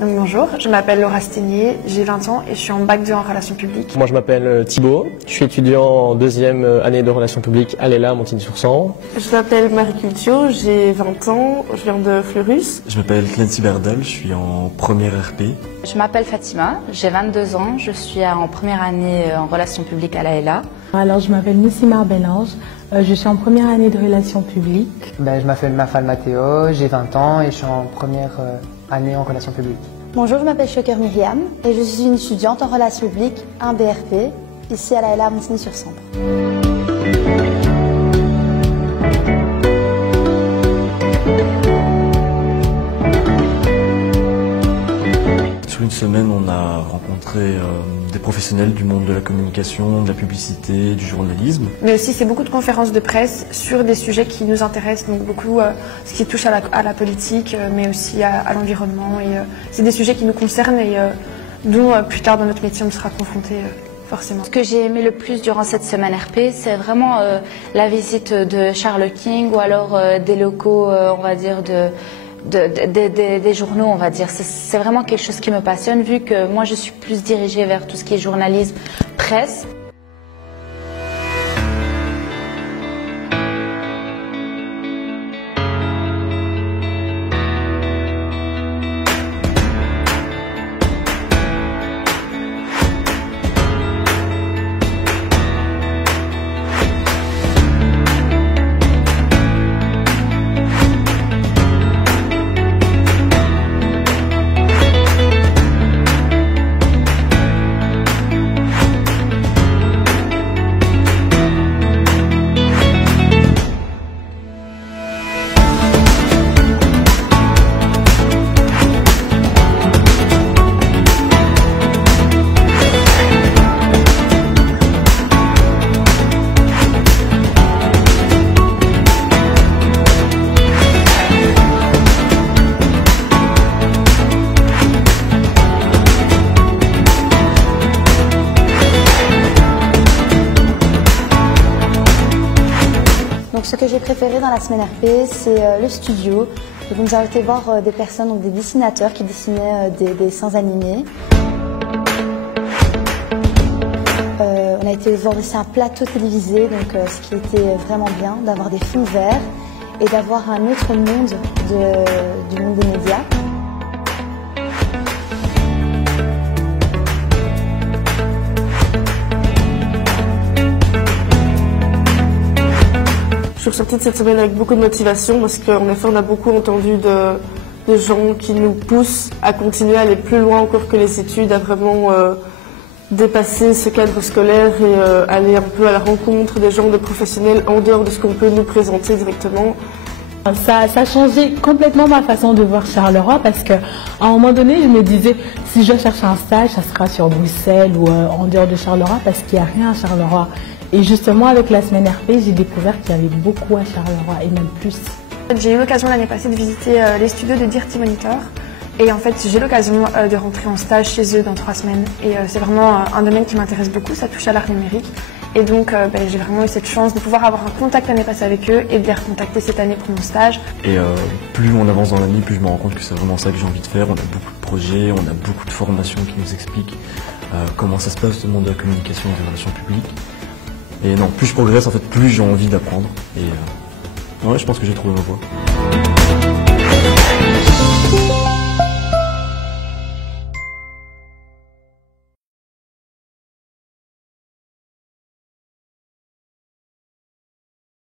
Donc, bonjour, je m'appelle Laura Sténier, j'ai 20 ans et je suis en bac 2 en relations publiques. Moi je m'appelle Thibaut, je suis étudiant en deuxième année de relations publiques à l'ELA à Montigny-sur-Sambre. Je m'appelle Marie Cultio, j'ai 20 ans, je viens de Fleurus. Je m'appelle Clancy Berdel, je suis en première RP. Je m'appelle Fatima, j'ai 22 ans, je suis en première année en relations publiques à l'ELA. Alors je m'appelle Moussimar Belange, je suis en première année de relations publiques. Je m'appelle Mafal Matteo, j'ai 20 ans et je suis en première année en relations publiques. Bonjour, je m'appelle Choker Myriam et je suis une étudiante en relations publiques, un BRP, ici à l'ELA à Montigny-sur-Sambre. Sur une semaine, on a rencontré des professionnels du monde de la communication, de la publicité, du journalisme. Mais aussi, c'est beaucoup de conférences de presse sur des sujets qui nous intéressent, donc beaucoup ce qui touche à la politique, mais aussi à l'environnement. Et c'est des sujets qui nous concernent et dont plus tard dans notre métier, on sera confrontés forcément. Ce que j'ai aimé le plus durant cette semaine RP, c'est vraiment la visite de Charles King ou alors des locaux, on va dire, des journaux, on va dire. C'est vraiment quelque chose qui me passionne, vu que moi je suis plus dirigée vers tout ce qui est journalisme, presse. Donc, ce que j'ai préféré dans la semaine RP, c'est le studio. Donc, nous avons été voir des personnes, donc des dessinateurs qui dessinaient des dessins animés. On a été voir aussi un plateau télévisé, donc ce qui était vraiment bien, d'avoir des fonds verts et d'avoir un autre monde du monde des médias. Je suis ressortie de cette semaine avec beaucoup de motivation parce qu'en effet on a beaucoup entendu de gens qui nous poussent à continuer à aller plus loin encore que les études, à vraiment dépasser ce cadre scolaire et aller un peu à la rencontre des gens, des professionnels en dehors de ce qu'on peut nous présenter directement. Ça a changé complètement ma façon de voir Charleroi parce qu'à un moment donné, je me disais si je cherche un stage, ça sera sur Bruxelles ou en dehors de Charleroi parce qu'il n'y a rien à Charleroi. Et justement, avec la semaine RP, j'ai découvert qu'il y avait beaucoup à Charleroi et même plus. J'ai eu l'occasion l'année passée de visiter les studios de Dirty Monitor. Et en fait, j'ai l'occasion de rentrer en stage chez eux dans 3 semaines. Et c'est vraiment un domaine qui m'intéresse beaucoup, ça touche à l'art numérique. Et donc, j'ai vraiment eu cette chance de pouvoir avoir un contact l'année passée avec eux et de les recontacter cette année pour mon stage. Et plus on avance dans l'année, plus je me rends compte que c'est vraiment ça que j'ai envie de faire. On a beaucoup de projets, on a beaucoup de formations qui nous expliquent comment ça se passe dans le monde de la communication et des relations publiques. Et non, plus je progresse, en fait, plus j'ai envie d'apprendre. Et ouais, je pense que j'ai trouvé ma voie.